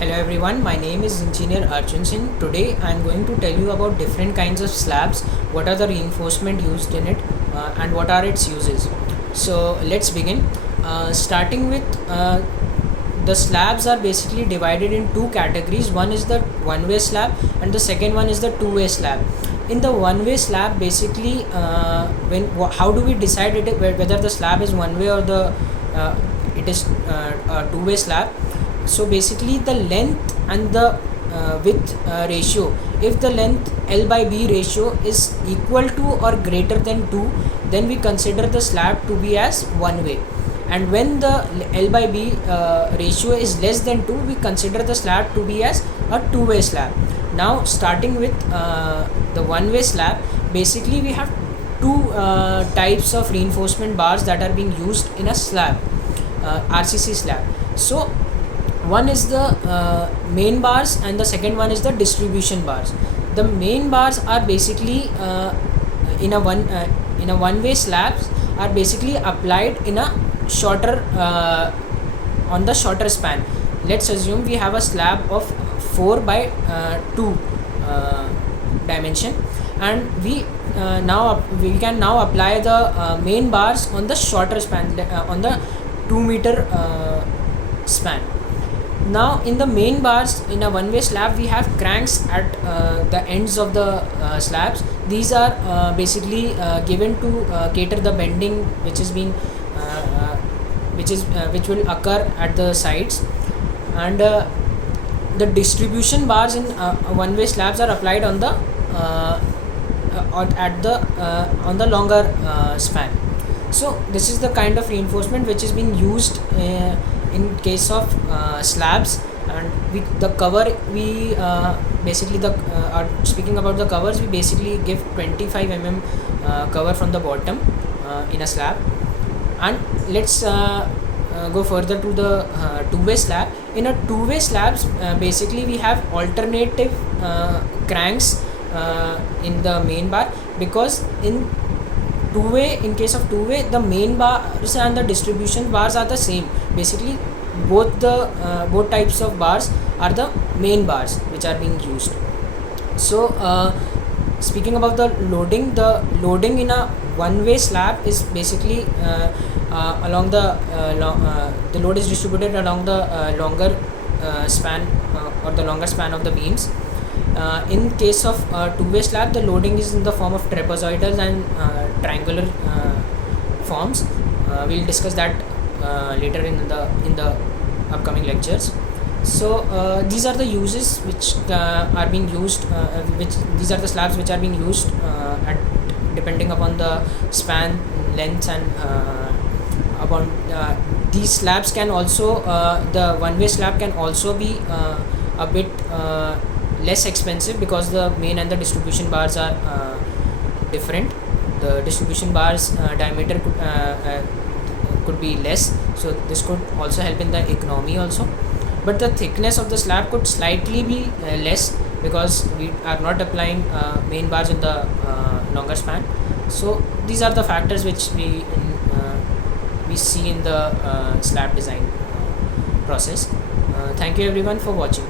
Hello everyone, my name is Engineer Arjun Singh. Today I am going to tell you about different kinds of slabs, what are the reinforcement used in it, and what are its uses. So let's begin. Starting with the slabs are basically divided in two categories. One is the one-way slab and the second one is the two-way slab. In the one-way slab, basically, how do we decide whether the slab is one-way or it is a two-way slab? So basically the length and the width ratio, if the length L by B ratio is equal to or greater than 2, then we consider the slab to be as one way, and when the L by B ratio is less than 2, we consider the slab to be as a two-way slab. Now starting with the one-way slab, basically we have two types of reinforcement bars that are being used in a slab, RCC slab. So one is the main bars and the second one is the distribution bars. The main bars are basically in a one way slabs are basically applied in a shorter on the shorter span. Let's assume we have a slab of 4 by 2 dimension, and we can now apply the main bars on the shorter span, on the 2 meter span. Now in the main bars in a one-way slab, we have cranks at the ends of the slabs. These are basically given to cater the bending which is being which will occur at the sides, and the distribution bars in one-way slabs are applied on the on the longer span. So this is the kind of reinforcement which is being used in case of slabs. And the cover we basically are speaking about the covers. We basically give 25 cover from the bottom in a slab. And let's go further to the two-way slab. In a two-way slabs, basically we have alternative cranks in the main bar, because in case of two-way, the main bars and the distribution bars are the same. Basically both types of bars are the main bars which are being used. So speaking about the loading in a one-way slab is basically along the load is distributed along the longer span or the longer span of the beams. In case of two-way slab, the loading is in the form of trapezoidal and triangular forms. We'll discuss that later in the upcoming lectures. So these are the uses which are being used, these are the slabs which are being used depending upon the span, length, and upon these slabs can also the one-way slab can also be a bit less expensive, because the main and the distribution bars are different. The distribution bars diameter could be less, so this could also help in the economy also. But the thickness of the slab could slightly be less, because we are not applying main bars in the longer span. So these are the factors which we see in the slab design process. Thank you everyone for watching.